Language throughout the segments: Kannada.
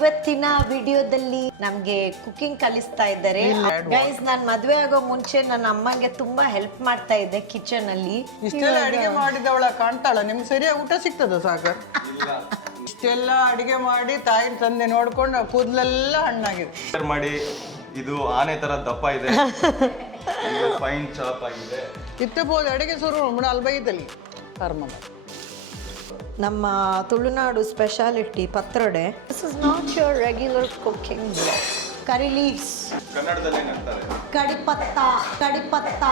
ಇವತ್ತಿನ ವಿಡಿಯೋದಲ್ಲಿ ನಮ್ಗೆ ಕುಕಿಂಗ್ ಕಲಿಸ್ತಾ ಇದ್ದಾರೆ ಗೈಸ್. ನಾನ್ ಮದ್ವೆ ಆಗೋ ಮುಂಚೆ ನನ್ನ ಅಮ್ಮಂಗೆ ತುಂಬಾ ಹೆಲ್ಪ್ ಮಾಡ್ತಾ ಇದ್ದೆ ಕಿಚನ್ ಅಲ್ಲಿ. ಇಷ್ಟೆಲ್ಲ ಅಡಿಗೆ ಮಾಡಿದವಳ ಕಾಣ್ತಾಳ ನಿಮ್ಗೆ ಸರಿಯಾಗಿ ಊಟ ಸಿಗ್ತದ ಸಾಗರ್? ಇಷ್ಟೆಲ್ಲ ಅಡಿಗೆ ಮಾಡಿ ತಾಯಿ ತಂದೆ ನೋಡ್ಕೊಂಡು ಕೂದಲೆಲ್ಲ ಹಣ್ಣಾಗಿದೆ ಮಾಡಿ. ಇದು ಆನೆ ತರ ದಪ್ಪ ಇದೆ, ಫೈನ್ ಚಾಪ್ ಆಗಿದೆ. ಇತ್ತಬಹುದು ಅಡಿಗೆ ಶುರು ಅಲ್ಬೈದಲ್ಲಿ ಕರ್ಮದ ನಮ್ಮ Tulunadu speciality patrode. This is not your regular cooking. Curry leaves ಕನ್ನಡದಲ್ಲಿ ಏನಂತಾರೆ? ಕಡಿಪತ್ತ.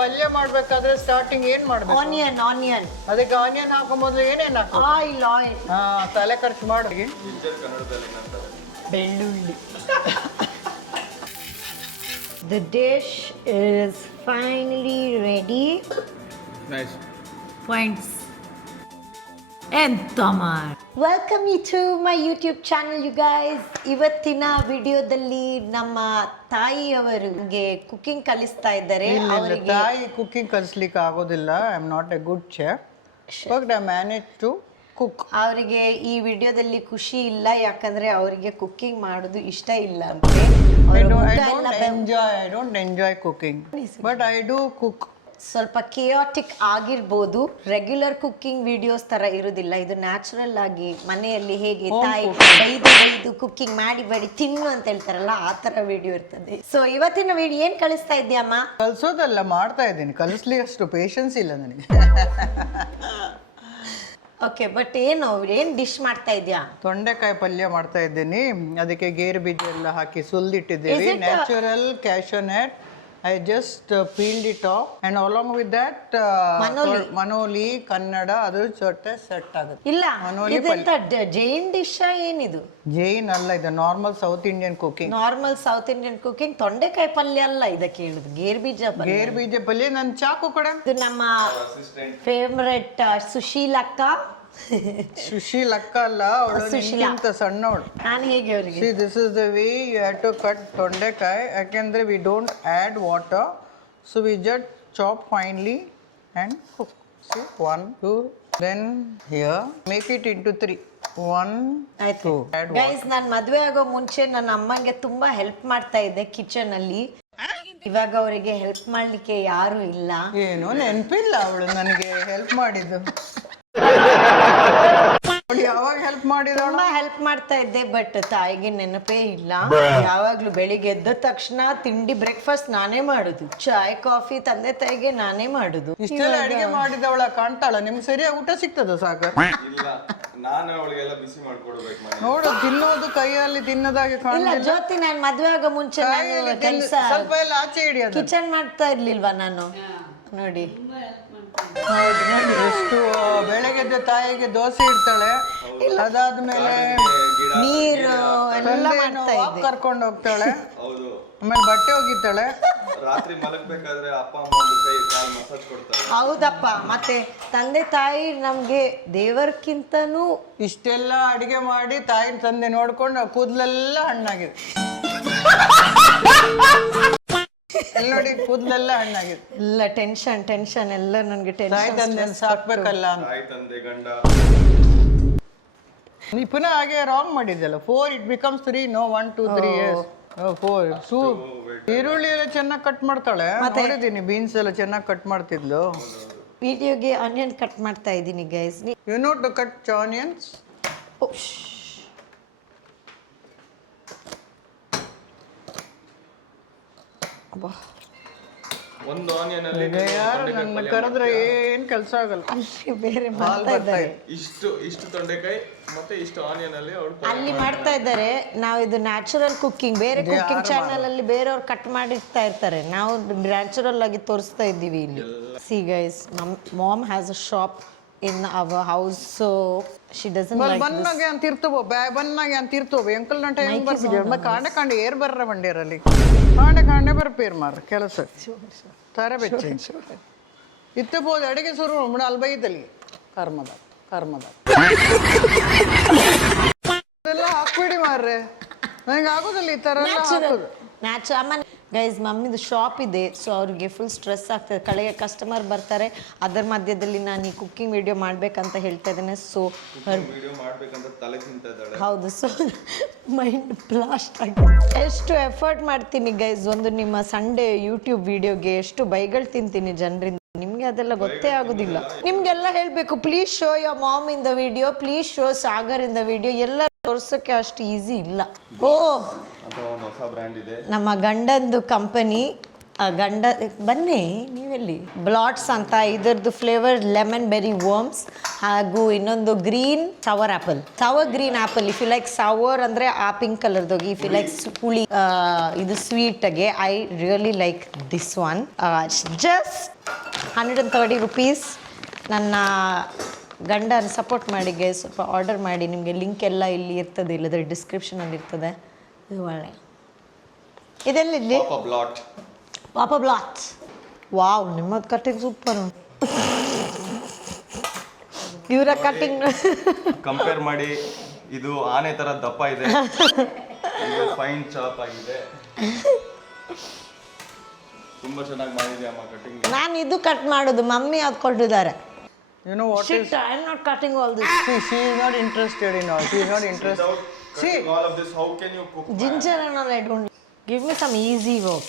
ಪಲ್ಯ ಮಾಡ್ಬೇಕಾದ್ರೆ ಸ್ಟಾರ್ಟಿಂಗ್ ಏನ್ ಮಾಡ್ಬೇಕು? ಆನಿಯನ್. ಅದಕ್ಕೆ ಆನಿಯನ್ ಹಾಕೋ ಮೊದಲು ಏನೇನು ಹಾಕೋ? ಆಯಿಲ್. ತಲೆ ಖರ್ಚು ಮಾಡಿ ಕನ್ನಡದಲ್ಲಿ ಏನಂತಾರೆ? ಬೆಳ್ಳುಳ್ಳಿ. The dish is finally ready. Nice Points. Welcome you to my YouTube channel, you guys. ಇವತ್ತಿನ ವಿಡಿಯೋದಲ್ಲಿ ನಮ್ಮ ತಾಯಿಯವರಿಗೆ ಕುಕಿಂಗ್ ಕಲಿಸ್ತಾ ಇದ್ದಾರೆ. ಅವರಿಗೆ ತಾಯಿ ಕುಕಿಂಗ್ ಕಲಿಸ್ಲಿಕ್ಕೆ ಆಗೋದಿಲ್ಲ. I am not a good chef, but I manage to cook. ಅವರಿಗೆ ಈ ವಿಡಿಯೋದಲ್ಲಿ ಖುಷಿ ಇಲ್ಲ, ಯಾಕಂದ್ರೆ ಅವರಿಗೆ ಕುಕಿಂಗ್ ಮಾಡೋದು ಇಷ್ಟ ಇಲ್ಲ ಅಂತೆ. I don't enjoy cooking, but I do cook. ಸ್ವಲ್ಪ ಕಿಯಾಟಿಕ್ ಆಗಿರ್ಬೋದು. ರೆಗ್ಯುಲರ್ ಕುಕಿಂಗ್ ವಿಡಿಯೋಸ್ ತರ ಇರುವುದಿಲ್ಲ. ಇದು ನ್ಯಾಚುರಲ್ ಆಗಿ ಮನೆಯಲ್ಲಿ ಹೇಗೆ ತಾಯಿ ಬೈದು ಕುಕಿಂಗ್ ಮಾಡಿ ತಿನ್ನು ಅಂತ ಹೇಳ್ತಾರಲ್ಲ, ಆ ತರ ವಿಡಿಯೋ ಇರ್ತದೆ. ಸೊ ಇವತ್ತಿನ ವಿಡಿಯೋ ಏನ್ ಕಳಿಸ್ತಾ ಇದ್ಯಮ್ಮ? ಕಲ್ಸೋದಲ್ಲ, ಮಾಡ್ತಾ ಇದ್ದೀನಿ. ಕಲಿಸ್ಲಿಕ್ಕೆ ಅಷ್ಟು ಪೇಷನ್ಸ್ ಇಲ್ಲ ನನಗೆ. ಓಕೆ, ಬಟ್ ಏನ್ ಡಿಶ್ ಮಾಡ್ತಾ ಇದ್ಯಾ? ತೊಂಡೆಕಾಯಿ ಪಲ್ಯ ಮಾಡ್ತಾ ಇದ್ದೀನಿ. ಅದಕ್ಕೆ ಗೇರು ಬೀಜ ಎಲ್ಲ ಹಾಕಿ ಸುಲ್ದಿಟ್ಟಿದ್ದೀವಿ. Natural cashew nut. I just peeled it off, and along with that manoli kannada adu ಜೊತೆ ಸೆಟ್ ಆಗುತ್ತೆ. ಇಲ್ಲ, ಇದೆಂತ ಜೈನ್ ಡಿಶ್ ಏನಿದು? ಜೈನ್ ಅಲ್ಲ, ಇದು normal south Indian cooking. Normal south Indian cooking. ತೊಂಡೆಕಾಯಿ ಪಲ್ಯ ಅಲ್ಲ ಇದಕ್ಕೆ ಹೇಳುದು, ಗೇರ್ ಬೀಜ ಪಲ್ಯ. ನನ್ ಚಾಕು ಕೊಡ. ಇದು ನಮ್ಮ ಫೇವರೆಟ್ ಸುಶೀಲ್ ಅಕ್ಕ ಅಲ್ಲ, ಅವಳು ಸಣ್ಣವಳು. ನಾನು ಹೇಗೆ ಅವರಿಗೆ? See, this is the way you have to cut ತೊಂಡೆಕಾಯಿ. ಯಾಕೆಂದ್ರೆ we don't add water, so we just chop finely and cook. See, 1 2, then here make it into 3. 1 2. Guys, ನಾನು ಮದುವೆ ಆಗೋ ಮುಂಚೆ ನನ್ನ ಅಮ್ಮಂಗೆ ತುಂಬಾ ಹೆಲ್ಪ್ ಮಾಡ್ತಾ ಇದ್ದೆ ಕಿಚನ್ ಅಲ್ಲಿ. ಇವಾಗ ಅವರಿಗೆ ಹೆಲ್ಪ್ ಮಾಡ್ಲಿಕ್ಕೆ ಯಾರು ಇಲ್ಲ. ಏನು ನೆನಪಿಲ್ಲ ಅವಳು ನನಗೆ ಹೆಲ್ಪ್ ಮಾಡಿದ್ದು. ಯಾವಾಗ ಹೆಲ್ಪ್ ಮಾಡಿದವಳು? ಹೆಲ್ಪ್ ಮಾಡ್ತಾ ಇದ್ದೆ, ಬಟ್ ತಾಯಿಗೆ ನೆನಪೇ ಇಲ್ಲ. ಯಾವಾಗ್ಲೂ ಬೆಳಿಗ್ಗೆ ಎದ್ದ ತಕ್ಷಣ ತಿಂಡಿ ಬ್ರೇಕ್ಫಾಸ್ಟ್ ನಾನೇ ಮಾಡುದು, ಚಾಯ್ ಕಾಫಿ ತಂದೆ ತಾಯಿಗೆ ನಾನೇ ಮಾಡುದು. ಇಷ್ಟೆಲ್ಲ ಅಡಿಗೆ ಮಾಡಿದವಳ ಕಾಣ್ತಾಳ ನಿಮ್ಗೆ ಸರಿಯಾಗಿ ಊಟ ಸಿಗ್ತದ ಸಾಗರ್? ಇಲ್ಲ, ನಾನು ಅವಳಿಗೆಲ್ಲ ಬಿಸಿ ಮಾಡ್ಕೊಡ್ಬೇಕು. ನೋಡು, ತಿನ್ನೋದು ಕೈಯಲ್ಲಿ ತಿನ್ನದಾಗೆ ಕಾಣಿಲ್ಲ. ಜ್ಯೋತಿ, ನಾನು ಮದ್ವೆ ಆಗೋ ಮುಂಚೆ ಕೆಲಸ ಸ್ವಲ್ಪ ಎಲ್ಲ ಆಚೆ ಹಿಡಿಯೋದು. ಕಿಚನ್ ಮಾಡ್ತಾ ಇರ್ಲಿಲ್ವಾ ನಾನು? ನೋಡಿ ಎಷ್ಟು ಬೆಳಗ್ಗೆ ತಾಯಿಗೆ ದೋಸೆ ಇಡ್ತಾಳೆ, ಅದಾದ್ಮೇಲೆ ನೀರು ಎಲ್ಲ ಮಾಡ್ತಾ ಇದ್ದೆ. ಕರ್ಕೊಂಡು ಹೋಗ್ತಾಳೆ, ಹೌದು. ಆಮೇಲೆ ಬಟ್ಟೆ ಒಗಿತಾಳೆ. ರಾತ್ರಿ ಮಲಗಬೇಕಾದ್ರೆ ಅಪ್ಪ ಅಮ್ಮ ಕೈ ಕಾಲು ಮಸಾಜ್ ಕೊಡ್ತಾರೆ. ಹೌದಪ್ಪ. ಮತ್ತೆ ತಂದೆ ತಾಯಿ ನಮ್ಗೆ ದೇವರ್ಕಿಂತನೂ. ಇಷ್ಟೆಲ್ಲ ಅಡಿಗೆ ಮಾಡಿ ತಾಯಿ ತಂದೆ ನೋಡ್ಕೊಂಡು ಕೂದಲೆಲ್ಲ ಹಣ್ಣಾಗಿದೆ. ಎಲ್ಲ ನೋಡಿ, ಕೂದಲೆಲ್ಲ ಹಣ್ಣಾಗಿದೆ. ಎಲ್ಲ ಟೆನ್ಷನ್ ಎಲ್ಲ ನನ್ಗೆ ತಾಯಿ ತಂದೆ ಸಾಕ್ಬೇಕಲ್ಲ. ತಾಯಿ ತಂದೆ ಗಂಡ. ನೀ ಪುನಃ ಹಾಗೆ ರಾಂಗ್ ಮಾಡಿದ್ದಲ್ಲ. 4 it becomes 3. No, 1 2 3 yes. 4 2. ಈರುಳ್ಳಿ ಎಲ್ಲ ಚೆನ್ನಾಗಿ ಕಟ್ ಮಾಡ್ತಾಳೆ. ನೋಡಿದ್ದೀನಿ, ಬೀನ್ಸ್ ಎಲ್ಲ ಚೆನ್ನಾಗಿ ಕಟ್ ಮಾಡ್ತಿದ್ಲು. ವಿಡಿಯೋಗೆ ಆನಿಯನ್ ಕಟ್ ಮಾಡ್ತಾ ಇದ್ದೀನಿ guys. You know to cut onions? ಒಂದು ಆನಿಯನ್ ಅಲ್ಲಿ ನನ್ನ ಕರೆದ್ರೆ ಏನ್ ಕೆಲಸ ಆಗಲ್ಲ. ಬೇರೆ ಮಾಡ್ತಾ ಇದ್ದಾರೆ. ಇಷ್ಟು ತೊಂಡೆಕಾಯಿ ಮತ್ತೆ ಇಷ್ಟು ಆನಿಯನ್ ಅಲ್ಲಿ ಅಲ್ಲಿ ಮಾಡ್ತಾ ಇದ್ದಾರೆ. ನಾವು ಇದು ನ್ಯಾಚುರಲ್ ಕುಕಿಂಗ್. ಬೇರೆ ಕುಕಿಂಗ್ ಚಾನಲ್ ಅಲ್ಲಿ ಬೇರೆಯವ್ರು ಕಟ್ ಮಾಡಿರ್ತಾ ಇರ್ತಾರೆ, ನಾವು ನ್ಯಾಚುರಲ್ ಆಗಿ ತೋರಿಸ್ತಾ ಇದ್ದೀವಿ ಇಲ್ಲಿ. See guys, mom has a shop in our house, so she doesn't like this. ಬನ್ನಾಗೆ ಅಂತ ಇರ್ತವೆ, ಬನ್ನಾಗೆ ಅಂತ ಇರ್ತವೆ. ಅಂಕಲ್ ನಂಟ ಹೆಂಗ್ ಬರ್ತಿದ್ದೆ ಕಾಂಡೆ ಏರ್ ಬರ್ರ ಬಂಡೇರಲ್ಲಿ ಕಾಂಡೆ ಬರ್ಪೇರ್ ಮಾರ ಕೆಲಸ ತರ ಬೆಚ್ಚ ಇತ್ತಬಹುದು ಅಡಿಗೆ ಶುರು ಅಲ್ಬೈದಲ್ಲಿ ಕರ್ಮದ ಅದೆಲ್ಲ ಹಾಕ್ಬಿಡಿ ಮಾರ್ರೆ. ನನಗೆ ಆಗೋದಿಲ್ಲ ಈ ತರ ಎಲ್ಲ ಹಾಕೋದು. ಅಮ್ಮ ಗೈಸ್ ಮಮ್ಮಿದು ಶಾಪ್ ಇದೆ, ಸೊ ಅವ್ರಿಗೆ ಫುಲ್ ಸ್ಟ್ರೆಸ್ ಆಗ್ತದೆ. ಕಳೆಯ ಕಸ್ಟಮರ್ ಬರ್ತಾರೆ, ಅದರ ಮಧ್ಯದಲ್ಲಿ ನಾನು ಈ ಕುಕ್ಕಿಂಗ್ ವಿಡಿಯೋ ಮಾಡ್ಬೇಕಂತ ಹೇಳ್ತಾ ಇದ್ದೇನೆ. ಸೊ ವಿಡಿಯೋ ಮಾಡ್ಬೇಕಂತ ತಲೆ ತಿಂತಾ ಇದ್ದಾಳೆ. ಹೌದು, ಸೊ ಮೈಂಡ್ ಬ್ಲಾಸ್ಟ್ ಆಗಿದೆ. ಎಷ್ಟು ಎಫರ್ಟ್ ಮಾಡ್ತೀನಿ ಗೈಸ್ ಒಂದು ನಿಮ್ಮ ಸಂಡೇ ಯೂಟ್ಯೂಬ್ ವಿಡಿಯೋಗೆ, ಎಷ್ಟು ಬೈಗಳು ತಿಂತೀನಿ ಜನರಿಂದ. ನಿಮ್ಗೆ ಅದೆಲ್ಲ ಗೊತ್ತೇ ಆಗುದಿಲ್ಲ. ನಿಮ್ಗೆಲ್ಲ ಹೇಳ್ಬೇಕು, please show your mom in the video, please show Sagar in the video. ಎಲ್ಲ ತೋರ್ಸೋಕೆ ಅಷ್ಟು ಈಸಿ ಇಲ್ಲ. ಓ, ಅಥವಾ ಒಂದು ಹೊಸ ಬ್ರ್ಯಾಂಡ್ ಇದೆ ನಮ್ಮ ಗಂಡಂದು ಕಂಪನಿ. ಗಂಡ ಬನ್ನಿ ನೀವೆಲ್ಲಿ, ಬ್ಲಾಟ್ಸ್ ಅಂತ, ಇದರದ್ದು ಫ್ಲೇವರ್ ಲೆಮನ್ ಬೆರಿ ವರ್ಮ್ಸ್, ಹಾಗೂ ಇನ್ನೊಂದು green sour apple, sour green apple. If you like sour ಅಂದರೆ ಆ ಪಿಂಕ್ ಕಲರ್ದೋಗಿ, ಇಫ್ ಯು ಲೈಕ್ ಹುಳಿ ಇದು ಸ್ವೀಟ್ಗೆ, I really like this one. Just 130 rupees. ನನ್ನ ಗಂಡನ ಸಪೋರ್ಟ್ ಮಾಡಿ ಗೈಸ್, ಸ್ವಲ್ಪ ಆರ್ಡರ್ ಮಾಡಿ. ನಿಮಗೆ ಲಿಂಕ್ ಎಲ್ಲ ಇಲ್ಲಿ ಇರ್ತದೆ, ಇಲ್ಲದ್ರೆ ಡಿಸ್ಕ್ರಿಪ್ಷನಲ್ಲಿ ಇರ್ತದೆ. ಇದು ಒಳ್ಳೆ ಇದೆಲ್ಲಿಲ್ಲಿ ಪಾಪ ಬ್ಲಾಟ್. ವಾವ್, ನಿಮ್ಮದು ಕಟಿಂಗ್ ಸೂಪರ್. ಇವರ ಕಟಿಂಗ್ ಕಂಪೇರ್ ಮಾಡಿ ಇದು ಆನೆ ತರ ದಪ್ಪ ಇದೆ, ಫೈನ್ ಚಾಪ್ ಆಗಿದೆ. ತುಂಬಾ ಚೆನ್ನಾಗಿ ಮಾಡಿದೆ ಅಮ್ಮ ಕಟಿಂಗ್. ನಾನು ಇದು ಕಟ್ ಮಾಡೋದು, ಮಮ್ಮಿ ಅದು ಕೊಟ್ಟಿದ್ದಾರೆ. You know what Shit, is? I am not cutting all this. She is not interested in all. She is not interested. Without See, cutting all of this, how can you cook? Ginger and all I don't. Give me some easy work.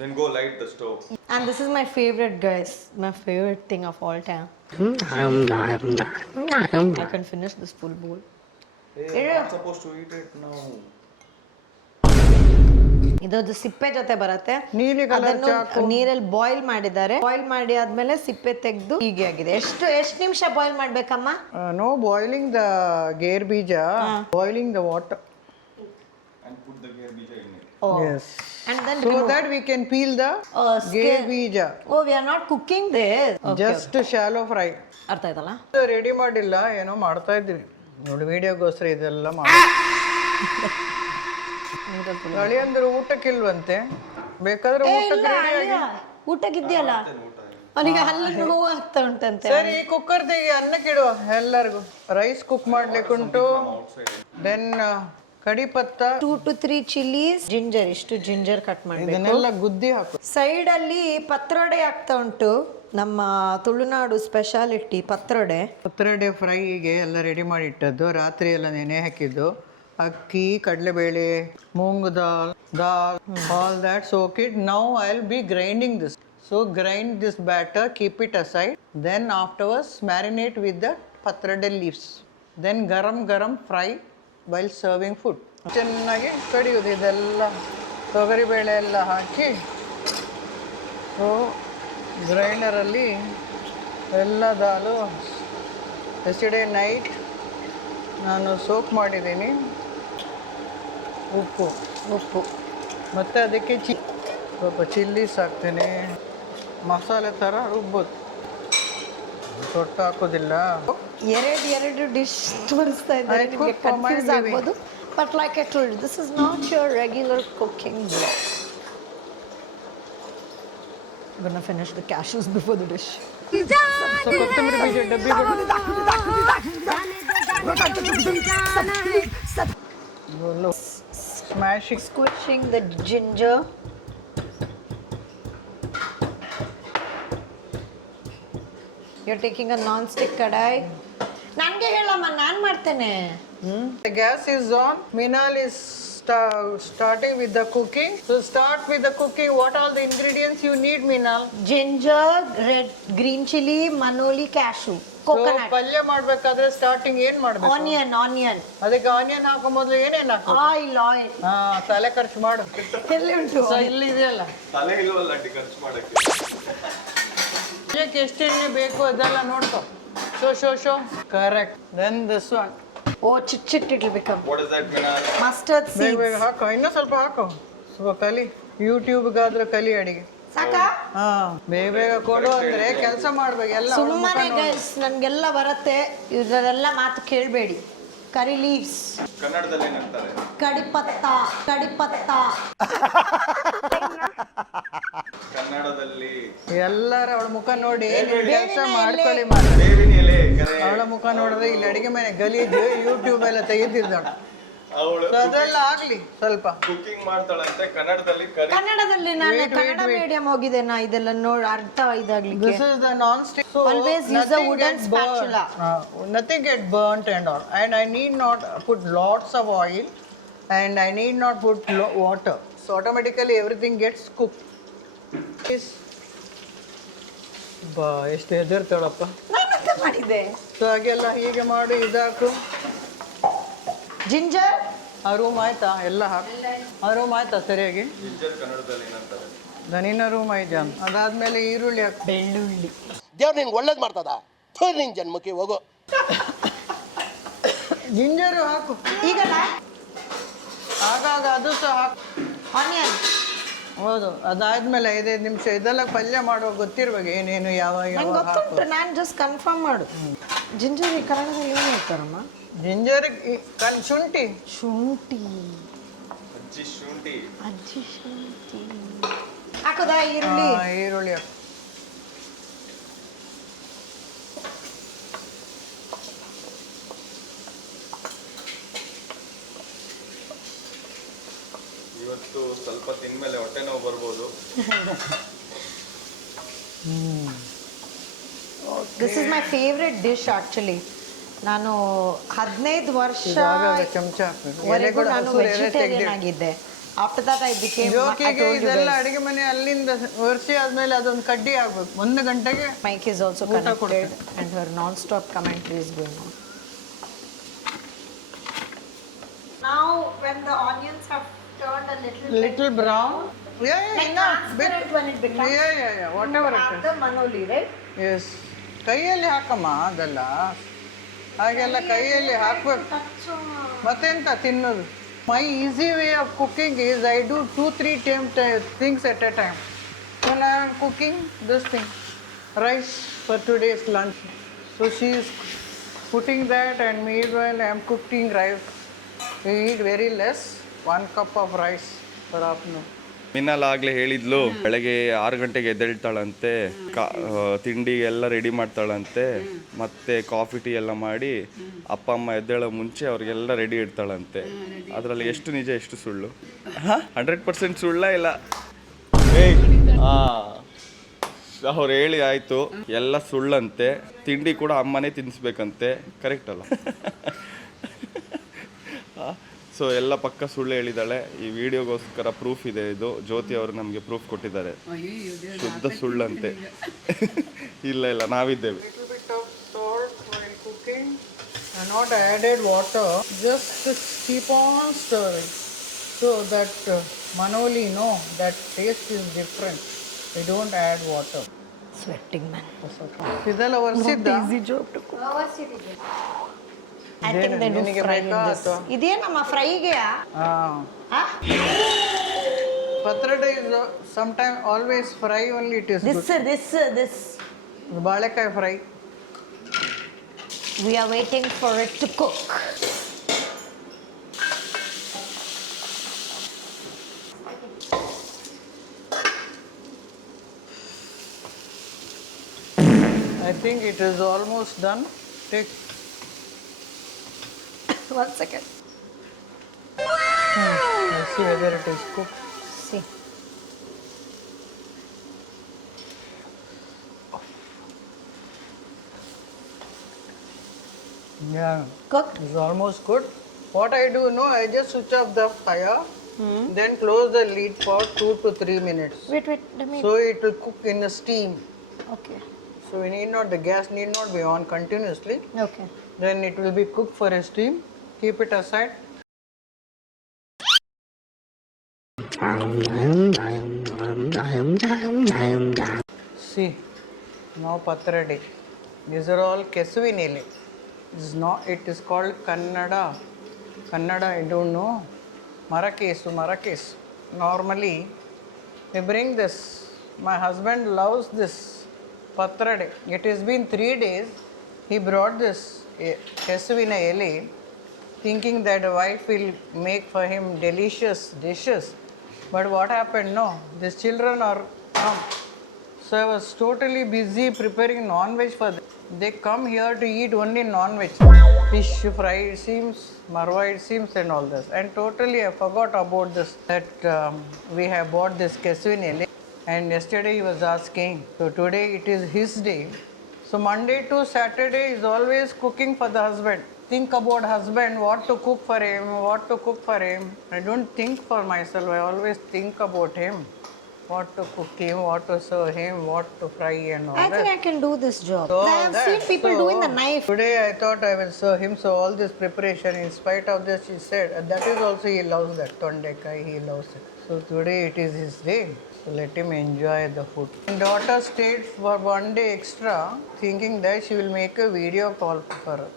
Then go light the stove. And this is my favorite, guys. My favorite thing of all time. I can finish this full bowl. Hey, Yeah. I'm not supposed to eat it now. ಇದೊಂದು ಸಿಪ್ಪೆ ಜೊತೆ ಬರುತ್ತೆ. ನೀಲಿ ಕಲರ್ ಚಾಕು. ಅದನ್ನು ನೀರಲ್ಲಿ ಬಾಯ್ಲ್ ಮಾಡಿದ್ದಾರೆ. ಬಾಯ್ಲ್ ಮಾಡಿ ಆದ್ಮೇಲೆ ಸಿಪ್ಪೆ ತೆಗೆದು ಹೀಗೆ ಆಗಿದೆ. ಎಷ್ಟು ನಿಮಿಷ boil ಮಾಡ್ಬೇಕಮ್ಮ? No boiling the gear bija, boiling the water. And put the gear bija in it. Oh. Yes. And then So remove. that we can peel the gear bija. Oh, we are not cooking this. Okay. Just shallow fry. ಅರ್ಥ ಆಯ್ತಲ್ಲ? ರೆಡಿ ಮಾಡಿಲ್ಲ, ಏನೋ ಮಾಡ್ತಾ ಇದ್ರಿ ನೋಡಿ, ವಿಡಿಯೋಗೋಸ್ಕರ ಇದೆಲ್ಲ ಮಾಡಿ. ಅಳಿಯಂದ್ರೆ ಊಟಕ್ಕಿಲ್ವಂತೆ, ಬೇಕಾದ್ರೆ ಊಟಕ್ಕೆ ರೆಡಿ ಆಗಿ. ಊಟಕ್ಕಿದ್ಯಲ್ಲ, ಅವನಿಗೆ ಹಲ್ಲು ನೋವು ಆಗ್ತಾ ಉಂಟಂತೆ. ಸರಿ, ಕುಕ್ಕರ್ ತೆಗಿ, ಅನ್ನಕ್ಕಿಡುವ ಎಲ್ಲರಿಗೂ. Rice cook ಮಾಡ್ಲಿಕ್ಕುಂಟು. ದೆನ್ ಕಡಿ ಪತ್ತ, 2 to 3 ಚಿಲ್ಲೀಸ್, ಜಿಂಜರ್, ಇಷ್ಟು ಜಿಂಜರ್ ಕಟ್ ಮಾಡಬೇಕು. ಇದನ್ನೆಲ್ಲ ಗುದ್ದಿ ಹಾಕು. ಸೈಡ್ ಅಲ್ಲಿ ಪತ್ರೊಡೆ ಆಗ್ತಾ ಉಂಟು, ನಮ್ಮ ತುಳುನಾಡು ಸ್ಪೆಷಾಲಿಟಿ ಪತ್ರೊಡೆ. ಪತ್ರೊಡೆ ಫ್ರೈಗೆ ಎಲ್ಲ ರೆಡಿ ಮಾಡಿ ಇಟ್ಟದ್ದು, ರಾತ್ರಿ ಎಲ್ಲ ನೆನೆ ಹಾಕಿದ್ದು. ಅಕ್ಕಿ, ಕಡಲೆಬೇಳೆ, ಮೂಂಗ್ ದಾಲ್, all that, soak it. Now I'll be grinding this. So grind this batter, keep it aside. Then afterwards marinate with the patrade leaves. Then garam fry while serving food. ಚೆನ್ನಾಗಿ ಕಡಿಯೋದು ಇದೆಲ್ಲ, ತೊಗರಿಬೇಳೆ ಎಲ್ಲ ಹಾಕಿ. ಸೊ ಗ್ರೈಂಡರಲ್ಲಿ ಎಲ್ಲ ದಾಲು ಎಸ್ಟರ್ಡೇ ನೈಟ್ ನಾನು ಸೋಕ್ ಮಾಡಿದ್ದೀನಿ. ಉಪ್ಪು ಮತ್ತು ಅದಕ್ಕೆ ಸ್ವಲ್ಪ ಚಿಲ್ಲೀಸ್ ಹಾಕ್ತೀನಿ. ಮಸಾಲೆ ಥರ ರುಬ್ಬೋದು, ತೊಟ್ಟು ಹಾಕೋದಿಲ್ಲ. ಎರಡು ಡಿಶ್ ತೋರಿಸ್ತಾ ಇದ್ದಾರೆ, I ನಿಮಗೆ cook for my confuse living. ಆಗ್ಬೋದು. But like I told you, this is not your regular cooking blog. I'm gonna finish the cashews before the dish. So ಕೊತ್ತಂಬರಿ ಬೀಜ ಡಬ್ಬಿಗಳು smashing. Squishing the ginger. You're taking a non-stick kadai. ನನಗೆ ಹೇಳಮ್ಮ, ನಾನು ಮಾಡ್ತೇನೆ. The gas is on. Minal is starting with the cooking. So start with the cooking. What all the ingredients you need, Minal? Ginger, red, green chili, manoli, cashew, So coconut, ಪಲ್ಯ ಮಾಡ್ಬೇಕಾದ್ರೆ ಸ್ಟಾರ್ಟಿಂಗ್ ಏನ್ ಮಾಡ್ಬೇಕು? onion, ಅದಕ್ಕೆ ಆನಿಯನ್ ಹಾಕೋ ಮೊದಲು ಏನೇನು ಹಾಕೋ? oil. ಹಾ, ತಲೆ ಖರ್ಚು ಮಾಡು. ಎಲ್ಲಿ ಉಂಟು? ಸೊ ಇಲ್ಲಿ ಇದೆಯಲ್ಲ, ತಲೆ ಇಲ್ವಲ್ಲ ಅಡ್ಡಿ ಖರ್ಚು ಮಾಡಕ್ಕೆ. ಪಲ್ಯಕ್ಕೆ ಎಷ್ಟು ಎಣ್ಣೆ ಬೇಕು ಅದೆಲ್ಲ ನೋಡ್ಕೊ. Show correct. Then this one. Oh, chit it will become. What is that, Minal? Mustard ಬೇಗ ಬೇಗ seeds. ಹಾಕೋ, ಇನ್ನೂ ಸ್ವಲ್ಪ ಹಾಕೋ, ಸ್ವಲ್ಪ ಕಲಿ. ಯೂಟ್ಯೂಬ್ಗಾದ್ರೆ ಕಲಿ ಅಡಿಗೆ. ಸಾಕಾ? ಹಾ, ಬೇಗ ಕೊಡು ಅಂದ್ರೆ ಕೆಲಸ ಮಾಡ್ಬೇಕು ಎಲ್ಲ. ಸುಮ್ಮನೆ ಗೈಸ್, ನನಗೆಲ್ಲ ಬರುತ್ತೆ, ಇದರೆಲ್ಲ ಮಾತು ಕೇಳಬೇಡಿ. ಕರಿ ಲೀವ್ಸ್, ಕನ್ನಡದಲ್ಲಿ ಏನಂತಾರೆ? ಕಡಿಪತ್ತ. ಕನ್ನಡದಲ್ಲಿ ಎಲ್ಲರ ಅವಳ ಮುಖ ನೋಡಿ ಕೆಲಸ ಬೇವಿನ ಮಾಡ್ಕೊಳ್ಳಿ ಎಲೆ. ಮಾತ್ರ. ಬೇವಿನ ಎಲೆ ಕರೆ. ಅವಳ ಮುಖ ನೋಡಿದ್ರೆ ಇಲ್ಲಿ ಅಡಿಗೆ ಮನೆ ಗಲೀಜು ಯೂಟ್ಯೂಬ್ ಎಲ್ಲ ತೆಗೆದಿದ್ದಾಳೆ. ಅವಳು So ಅದೆಲ್ಲ ಆಗ್ಲಿ ಸ್ವಲ್ಪ. ಕುಕಿಂಗ್ ಮಾಡ್ತಾಳಂತೆ ಕನ್ನಡದಲ್ಲಿ ಕರಿ. ಕನ್ನಡದಲ್ಲಿ ನಾನು ಕನ್ನಡ ಮೀಡಿಯಂ ಹೋಗಿದೆ ನಾ ಇದೆಲ್ಲ ನೋಡಿ ಅರ್ಥ ಇದಾಗ್ಲಿಕ್ಕೆ. This is the non-stick. So Always use a wooden spatula. Nothing get burnt and all. And I need not put lots of oil, and I need not put water. So automatically everything gets cooked. ಬಾ ಎಷ್ಟು ಹೆದರ್ತಾಳಪ್ಪ. ನಾನೆಂತ ಮಾಡಿದೆ? ಸೊ ಹಾಗೆಲ್ಲ ಹೀಗೆ ಮಾಡಿ ಇದಾಕು. ಜಿಂಜರ್ ಆ ರೂಮ್ ಆಯ್ತಾ ಎಲ್ಲ ಹಾಕಿ. ಆ ರೂಮ್ ಆಯ್ತಾ ಸರಿಯಾಗಿ? ಜಿಂಜರ್ ಕನ್ನಡದಲ್ಲಿ ಏನಂತಾರೆ? ಧನಿನ ರೂಮ್ ಐಜಾನ್. ಅದಾದ್ಮೇಲೆ ಈರುಳ್ಳಿ ಹಾಕಿ. ಬೆಳ್ಳುಳ್ಳಿ. ದೇವ್ರು ನಿನ್ಗೆ ಒಳ್ಳೇದು ಮಾಡ್ತದ ನಿನ್ ಜನ್ಮಕ್ಕೆ ಹೋಗೋ. ಜಿಂಜರು ಹಾಕು. ಈಗ ಆಗಾಗ ಅದು ಸಹ ಹಾಕು. ಆನಿಯನ್. ಹೌದು, ಅದಾದ್ಮೇಲೆ 5 ನಿಮಿಷ ಇದೆಲ್ಲ ಪಲ್ಯ ಮಾಡೋ ಗೊತ್ತಿರ್ಬೇಕು ಏನೇನು ಯಾವ ನಂಗೆ ಗೊತ್ತುಂಟು, ನಾನು ಜಸ್ಟ್ ಕನ್ಫರ್ಮ್ ಮಾಡು. ಜಿಂಜರ್ ಈ ಕನ್ನಡದಲ್ಲಿ ಏನು ಹೇಳ್ತಾರಮ್ಮ? ಜಿಂಜರ್ ಶುಂಠಿ. ಶುಂಠಿ. ಅಜ್ಜಿ ಶುಂಠಿ. ಅಜ್ಜಿ ಶುಂಠಿ ಹಾಕೋದಾ? ಈರುಳ್ಳಿ. ಈರುಳ್ಳಿ ಹಾಕು. ಇವತ್ತು ಸ್ವಲ್ಪ ತಿಂದ್ಮೇಲೆ ಹೊಟ್ಟೆ ನೋವು ಬರ್ಬೋದು. This is my favourite dish actually. ನಾನು 15 ವರ್ಷ ಚಮಚ ಹಾಕ್ಬೇಕು. ವರೆಗೂ ನಾನು ವೆಜಿಟೇರಿಯನ್ ಆಗಿದ್ದೆ. After that I became. ಜೋಕಿಗೆ ಇದೆಲ್ಲ ಅಡಿಗೆ ಮನೆ ಅಲ್ಲಿಂದ ವರ್ಷ ಆದ್ಮೇಲೆ ಅದೊಂದು ಕಡ್ಡಿ ಆಗ್ಬೇಕು 1 ಗಂಟೆಗೆ. Mike is also connected and her non-stop commentary is going on. Now when the onions have turned a little brown. Yeah, like enough. transparent when it becomes. Yeah. Whatever it is. The manoli, right? Yes. ಕೈಯಲ್ಲಿ ಹಾಕಮ್ಮ ಅದೆಲ್ಲ. ಹಾಗೆಲ್ಲ ಕೈಯಲ್ಲಿ ಹಾಕ್ಬೇಕು. ಮತ್ತೆಂತ ತಿನ್ನೋದು. My easy way of cooking is I do 2-3 things at a time. When I am cooking this thing, rice for today's lunch. So she is putting that, and meanwhile I am cooking rice. We eat very less, 1 cup of rice for afternoon. Minnal ಆಗ್ಲೇ ಹೇಳಿದ್ಲು ಬೆಳಗ್ಗೆ 6 ಗಂಟೆಗೆ ಎದ್ದೇಳ್ತಾಳಂತೆ, ತಿಂಡಿ ಎಲ್ಲ ರೆಡಿ ಮಾಡ್ತಾಳಂತೆ, ಮತ್ತೆ ಕಾಫಿ ಟೀ ಎಲ್ಲ ಮಾಡಿ ಅಪ್ಪ ಅಮ್ಮ ಎದ್ದೇಳೋ ಮುಂಚೆ ಅವ್ರಿಗೆಲ್ಲ ರೆಡಿ ಇಡ್ತಾಳಂತೆ. ಅದರಲ್ಲಿ ಎಷ್ಟು ನಿಜ ಎಷ್ಟು ಸುಳ್ಳು? 100% ಸುಳ್ಳ ಇಲ್ಲ? ಅವ್ರು ಹೇಳಿ ಆಯಿತು, ಎಲ್ಲ ಸುಳ್ಳಂತೆ. ತಿಂಡಿ ಕೂಡ ಅಮ್ಮನೇ ತಿನ್ನಿಸ್ಬೇಕಂತೆ, ಕರೆಕ್ಟ್ ಅಲ್ಲ? ಸೊ ಎಲ್ಲ ಪಕ್ಕ ಸುಳ್ಳು ಹೇಳಿದ್ದಾಳೆ. ಈ ವಿಡಿಯೋಗೋಸ್ಕರ ಪ್ರೂಫ್ ಇದೆ. ಇದು ಜ್ಯೋತಿ ಅವರು ನಮಗೆ ಪ್ರೂಫ್ ಕೊಟ್ಟಿದ್ದಾರೆ, ಶುದ್ಧ ಸುಳ್ಳಂತೆ. ಇಲ್ಲ ನಾವಿದ್ದೇವೆ. Little bit of salt while cooking, and not added water. Just keep on stirring, so that manoli, no, that taste is different. We don't add water. Sweating man. ಇದೆಲ್ಲ ಒರೆಸಿದ್ದ? Easy job to cook. I think they do fry in this. ಇದೇನಮ್ಮ ಫ್ರೈಗೆಯಾ? Patrada is sometimes always fry only it is good. This. ಬಾಳೆಕಾಯಿ fry. We are waiting for it to cook. I think it is almost done. Take 1 second. let's see whether it is cooked. See. Yeah, Cooked? it's almost good. What I do, no, I just switch off the fire, then close the lid for 2 to 3 minutes. Wait, let me. So it will cook in the steam. Okay. So the gas need not be on continuously. Okay. Then it will be cooked for a steam. Keep it aside. See, now patrade. These are all kesuvin ele. It is called Kannada. Kannada, I don't know. Marakesu. Normally, we bring this. My husband loves this patrade. It has been 3 days. He brought this kesuvina ele, thinking that the wife will make for him delicious dishes. But what happened? No, these children are come. So I was totally busy preparing non-veg for them. They come here to eat only non-veg. fish fry, it seems, marwa, it seems, and all this. And totally I forgot about this, that we have bought this Keswin, and yesterday he was asking. So today it is his day. So Monday to Saturday is always cooking for the husband. Think about husband, what to cook for him, what to cook for him. I don't think for myself, I always think about him. What to cook him, what to serve him, what to fry and all I that. think I can do this job. So I have seen that- people so doing the knife. Today I thought I will serve him, so all this preparation, in spite of this, he said, that is also he loves that tondekai, he loves it. So today it is his day, so let him enjoy the food. My daughter stayed for one day extra, thinking that she will make a video call for her.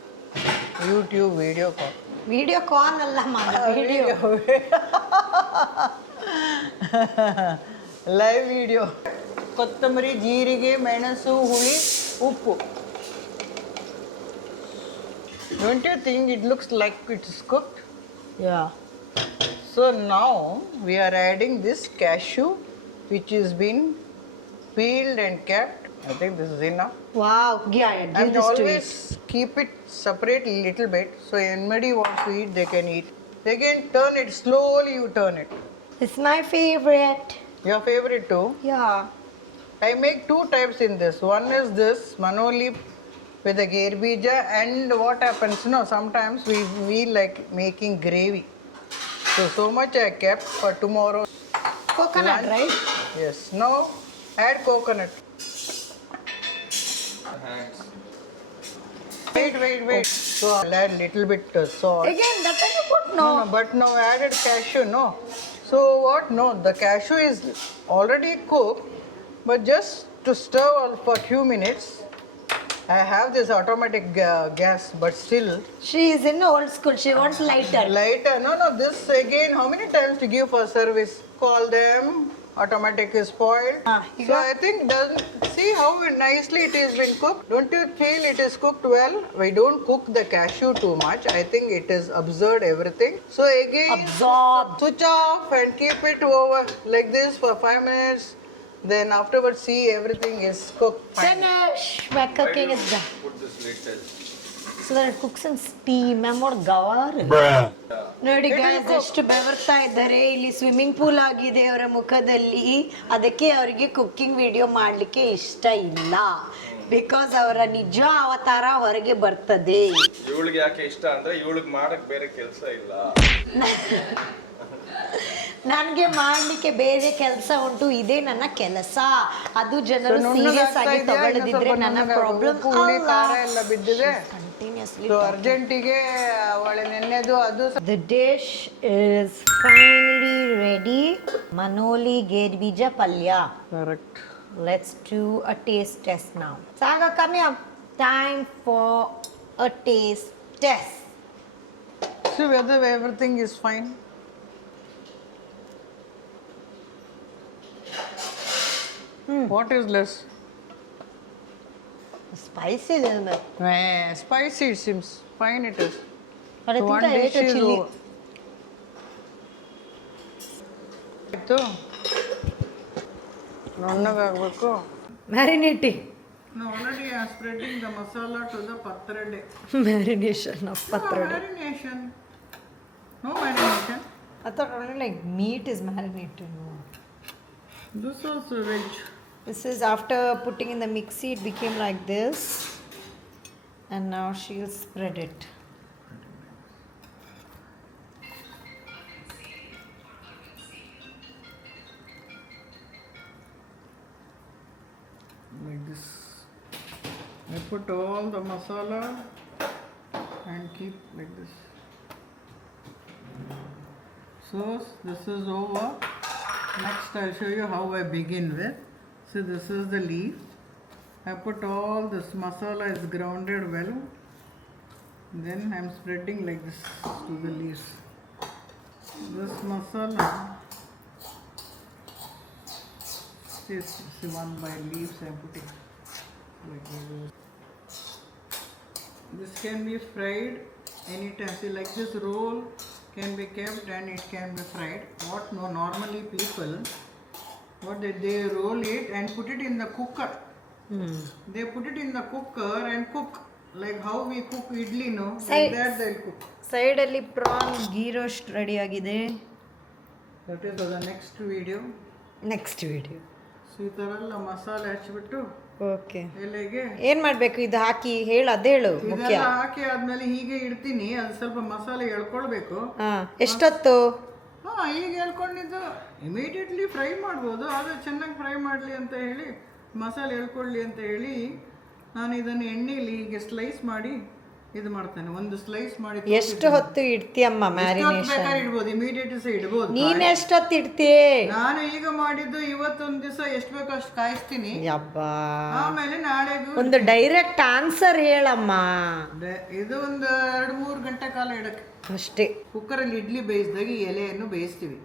YouTube video call. Video call ಅಲ್ಲ video. Live video. ಕೊತ್ತಂಬರಿ, ಜೀರಿಗೆ, ಮೆಣಸು, ಹುಳಿ, ಉಪ್ಪು. Don't you think it looks like it is cooked? Yeah. So now we are adding this cashew, which has been peeled and kept. I think this is enough. Wow. Yeah, give And this to always it. keep it separate a little bit, so anybody wants to eat, they can eat. Again, turn it slowly. You turn it. It's my favorite. Your favorite too. Yeah. I make two types in this. One is this manoli with the gerbija, and what happens, sometimes we like making gravy. So much I kept for tomorrow. Coconut, Lunch. right? Yes. Now add coconut. Wait. So I'll add little bit salt. Again, that time you put No, but now added cashew, no. So what? No, the cashew is already cooked, but just to stir for few minutes. I have this automatic gas, but still She is in old school. She wants lighter. lighter. No, this again. How many times to give for service? Call them. Automatic is spoiled. You So got- I think doesn't see how nicely it has been cooked. Don't you feel it is cooked well? We don't cook the cashew too much. I think it is absorbed everything. So again, Absorbed. switch off and keep it over like this for 5 minutes. Then afterwards, see everything is cooked. Fine. Finish. My cooking is done. Put this later. So that it cooks in steam. I'm ಗವಾರ್ ನೋಡಿ guys, ಎಷ್ಟು ಬೆವರ್ತಾ ಇದ್ದಾರೆ. ಇಲ್ಲಿ ಸ್ವಿಮ್ಮಿಂಗ್ ಪೂಲ್ ಆಗಿದೆ ಅವರ ಮುಖದಲ್ಲಿ. ಅದಕ್ಕೆ ಅವರಿಗೆ ಕುಕ್ಕಿಂಗ್ ವಿಡಿಯೋ ಮಾಡಲಿಕ್ಕೆ ಇಷ್ಟ ಇಲ್ಲ. ಬಿಕಾಸ್ ಅವರ ನಿಜ ಅವತಾರ ಹೊರಗೆ ಬರ್ತದೆ. ಇವಳಿಗೆ ಯಾಕೆ ಇಷ್ಟ ಅಂದ್ರೆ ಇವಳಿಗೆ ಮಾಡಕ್ ಬೇರೆ ಕೆಲಸ ಇಲ್ಲ. ನನಗೆ ಮಾಡ್ಲಿಕ್ಕೆ ಬೇರೆ ಕೆಲಸ ಉಂಟು, ಇದೇ ನನ್ನ ಕೆಲಸ. ಅದು ಜನರು So, ನುಣ್ಣಗೆ ಸೀರಿಯಸ್ ಆಗಿ ಆಗ್ತಾ ಇದೆಯಾ? ತಗೊಳ್ಳದಿದ್ರೆ ಇನ್ನೂ ನನ್ನ ಸ್ವಲ್ಪ ಪ್ರಾಬ್ಲಮ್ ಉಪ್ಪು, ಹುಳಿ, ಖಾರ ಎಲ್ಲ ಬಿದ್ದಿದೆ. ಕಂಟಿನ್ಯೂಸ್ಲಿ. ಸೊ ಅರ್ಜೆಂಟಿಗೆ ಒಳ್ಳೆ ನೆನ್ನೆದು ಅದು The dish is finally ready. Manoli gerbija palya. Correct. Let's do a taste test now. Saga, come here. Time for a taste test. See whether everything is fine. What is less? Spicy a little bit. Spicy it seems. Fine it is. But I So think one I ate dish a is chili. over. ಆಯ್ತು ನುಣ್ಣಗಾಗಬೇಕು. Marinating. No, already I am spreading the masala to the patrade. Marination of No patrade. marination. No marination. I thought only like meat is marinated. No. This also veg. This is after putting in the mixie, it became like this. And now she'll spread it. Like this. I put all the masala and keep like this. So this is over. Next I'll show you how I begin with. So this is the leaf. I put all this masala is grounded well. Then I'm spreading like this to the leaves. This masala is one by leaves I'm putting like this. This can be fried anytime. See, like this roll can be kept and it can be fried. What no normally people, what they roll it and put it in the cooker. They put it in the cooker and cook. like how we cook idli, no? Sai- Like that they'll cook. ಸೈಡಲ್ಲಿ ಪ್ರಾನ್ ಗೀ ರೋಸ್ಟ್ ರೆಡಿ ಆಗಿದೆ. That is for the next video. Next video. So ಈ ಥರ ಎಲ್ಲ ಮಸಾಲೆ ಹಚ್ಚಿಬಿಟ್ಟು ಓಕೆ. ಎಲೆಗೆ ಏನು ಮಾಡಬೇಕು ಇದು ಹಾಕಿ ಹೇಳು ಅದೇಳು ಮುಖ್ಯ. ಇದೆಲ್ಲ ಹಾಕಿ ಆದ್ಮೇಲೆ ಹೀಗೆ ಇಡ್ತೀನಿ. ಅದು ಸ್ವಲ್ಪ ಮಸಾಲೆ ಎಳ್ಕೊಳ್ಬೇಕು. ಹಾಂ ಎಷ್ಟೊತ್ತು? ಹಾಂ ಈಗ ಎಳ್ಕೊಂಡಿದ್ದು ಇಮಿಡಿಯೇಟ್ಲಿ ಫ್ರೈ ಮಾಡ್ಬೋದು. ಆದರೆ ಚೆನ್ನಾಗಿ ಫ್ರೈ ಮಾಡಲಿ ಅಂತ ಹೇಳಿ ಮಸಾಲೆ ಎಳ್ಕೊಳ್ಳಿ ಅಂತ ಹೇಳಿ ನಾನು ಇದನ್ನು ಎಣ್ಣೆಯಲ್ಲಿ ಹೀಗೆ ಸ್ಲೈಸ್ ಮಾಡಿ ಇದು ಮಾಡ್ತೇನೆ. ಒಂದು ಸ್ಲೈಸ್ ಮಾಡಿ ಎಷ್ಟು ಹೊತ್ತು ಇಡ್ತೀಯಮ್ಮ ಮ್ಯಾರಿನೇಷನ್? ಬೇಕಾದ್ರೆ ಇಡ್ಬೋದು, ಇಮಿಡಿಯೇಟ್ ಸಹ ಇಡ್ಬೋದು. ನೀನ್ ಎಷ್ಟೊತ್ತು ಇಡ್ತೀಯ? ನಾನು ಈಗ ಮಾಡಿದ್ದು ಇವತ್ತೊಂದು ದಿವಸ ಎಷ್ಟು ಬೇಕೋ ಅಷ್ಟು ಕಾಯಿಸ್ತೀನಿ. ಯಬ್ಬಾ, ಆಮೇಲೆ ನಾಳೆಗೂ ಒಂದು ಡೈರೆಕ್ಟ್ ಆನ್ಸರ್ ಹೇಳಮ್ಮ. ಇದು ಒಂದು 2-3 ಗಂಟೆ ಕಾಲ ಇಡಕ್ಕೆ ಅಷ್ಟೇ. ಕುಕ್ಕರಲ್ಲಿ ಇಡ್ಲಿ ಬೇಯಿಸಿದಾಗ ಈ ಎಲೆಯನ್ನು ಬೇಯಿಸ್ತೀವಿ.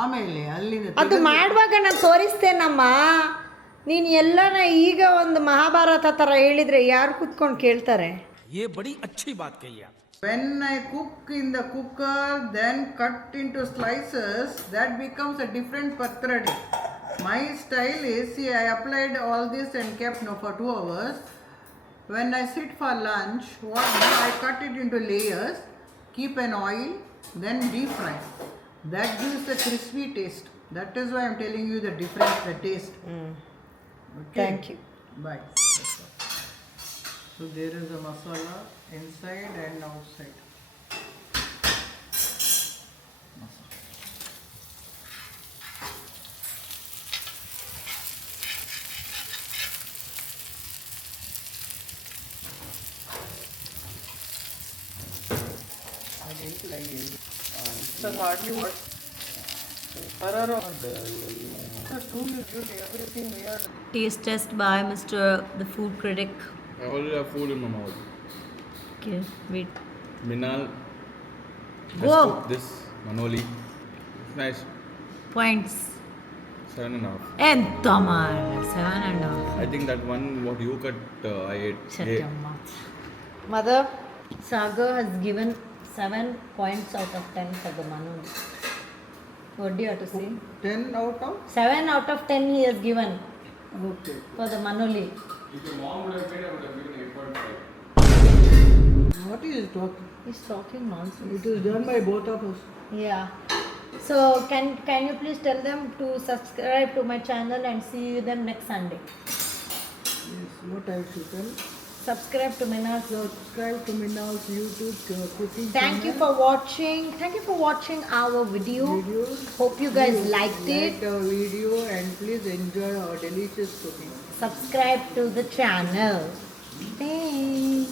ಆಮೇಲೆ ಅಲ್ಲಿಂದ ಅದು ಮಾಡುವಾಗ ನಾನು ತೋರಿಸ್ತೇನಮ್ಮ. ನೀನು ಎಲ್ಲನ ಈಗ ಒಂದು ಮಹಾಭಾರತ ಥರ ಹೇಳಿದ್ರೆ ಯಾರು ಕೂತ್ಕೊಂಡು ಕೇಳ್ತಾರೆ? ये बड़ी अच्छी बात कही आप. when I cook in the cooker, then cut into slices, that becomes a different patradi. My style is, see, I applied all this and kept for 2 hours. When I sit for lunch, what do I cut it into layers, keep an oil, then deep fry. That gives a crispy taste. That is why I am telling you the difference, the taste. Okay. Thank you. Bye. So there is a masala inside and outside. I didn't like it. So hardly what? Everything we are. Taste test by Mr. the food critic. I already have food in my mouth. Okay, wait. Minal Go. has cooked this Manoli. It's nice. Points. 7.5. ಎಂತ ಮಾರ 7.5. I think that one what you cut, I ate. Satyamma. Mother, Sagar has given 7 points out of 10 for the Manoli. What do you have to say? 10 out of? 7 out of 10 he has given Okay. for the Manoli. If your mom would have made, I would have given 8.5. What is it talking? He's talking nonsense. It is done by both of us. Yeah. So can you please tell them to subscribe to my channel and see them next Sunday. Yes, what I should tell? Subscribe to Minal's. Subscribe to Minal's YouTube cooking Thank you for watching. Thank you for watching our video. videos. Hope you guys liked it. Like our video and please enjoy our delicious cooking. Subscribe to the channel. Thanks.